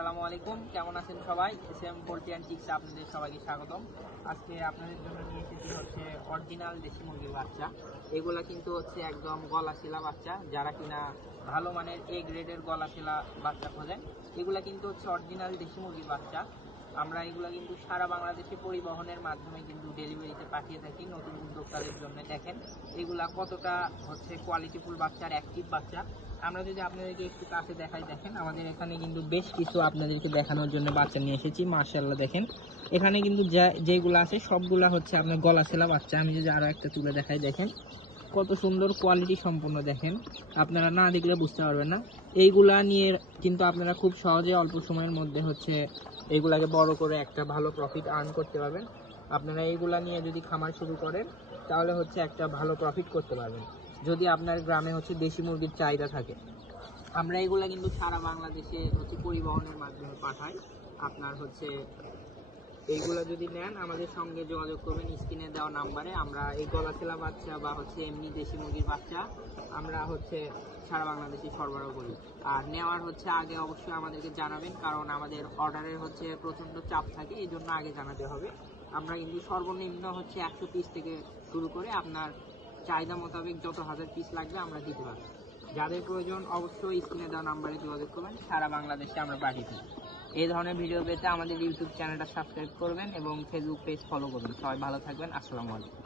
আসসালামু আলাইকুম, কেমন আছেন সবাই? এসএম পোল্ট্রি অ্যান্ড চিক্সে আপনাদের সবাইকে স্বাগতম। আজকে আপনাদের জন্য নিয়ে এসেছি হচ্ছে অরিজিনাল দেশি মুরগির বাচ্চা। এগুলা কিন্তু হচ্ছে একদম গলা শিলা বাচ্চা। যারা কিনা ভালো মানের এ গ্রেডের গলা শিলা বাচ্চা খোঁজেন, এগুলা কিন্তু হচ্ছে অরিজিনাল দেশি মুরগির বাচ্চা। আমরা এগুলা কিন্তু সারা বাংলাদেশে পরিবহনের মাধ্যমে কিন্তু ডেলিভারিতে পাঠিয়ে থাকি নতুন উদ্যোক্তাদের জন্য। দেখেন এগুলা কতটা হচ্ছে কোয়ালিটিফুল বাচ্চা আর অ্যাক্টিভ বাচ্চা। আমরা যদি আপনাদেরকে একটু কাছে দেখাই, দেখেন আমাদের এখানে কিন্তু বেশ কিছু আপনাদেরকে দেখানোর জন্য বাচ্চা নিয়ে এসেছি। মাশাআল্লাহ, দেখেন এখানে কিন্তু যেগুলো আছে সবগুলা হচ্ছে আপনার গলা ছেলা বাচ্চা। আমি যদি আরো একটা তুলে দেখাই, দেখেন কত সুন্দর কোয়ালিটি সম্পন্ন। দেখেন আপনারা না দেখলে বুঝতে পারবেন না। এইগুলা নিয়ে কিন্তু আপনারা খুব সহজে অল্প সময়ের মধ্যে হচ্ছে এইগুলাকে বড় করে একটা ভালো প্রফিট আর্ন করতে পারবেন। আপনারা এইগুলা নিয়ে যদি খামার শুরু করেন তাহলে হচ্ছে একটা ভালো প্রফিট করতে পারবেন, যদি আপনার গ্রামে হচ্ছে দেশি মুরগির চাহিদা থাকে। আমরা এগুলা কিন্তু সারা বাংলাদেশে হচ্ছে পরিবহনের মাধ্যমে পাঠাই। আপনার হচ্ছে এইগুলা যদি নেন আমাদের সঙ্গে যোগাযোগ করবেন স্ক্রিনে দেওয়া নাম্বারে। আমরা এই গলাছেলা বাচ্চা বা হচ্ছে এমনি দেশি মুরগির বাচ্চা আমরা হচ্ছে সারা বাংলাদেশে সরবরাহ করি। আর নেওয়ার হচ্ছে আগে অবশ্যই আমাদেরকে জানাবেন, কারণ আমাদের অর্ডারের হচ্ছে প্রচণ্ড চাপ থাকে, এই জন্য আগে জানাতে হবে। আমরা কিন্তু সর্বনিম্ন হচ্ছে 100 পিস থেকে শুরু করে আপনার চাহিদা মোতাবেক যত হাজার পিস লাগবে আমরা দিতে পারবো। যাদের প্রয়োজন অবশ্যই স্ক্রিনে দেওয়া নাম্বারে যোগাযোগ করবেন, সারা বাংলাদেশে আমরা পাঠিয়ে দিই। এই ধরনের ভিডিও পেতে আমাদের ইউটিউব চ্যানেলটা সাবস্ক্রাইব করবেন এবং ফেসবুক পেজ ফলো করবেন। সবাই ভালো থাকবেন। আসসালামু আলাইকুম।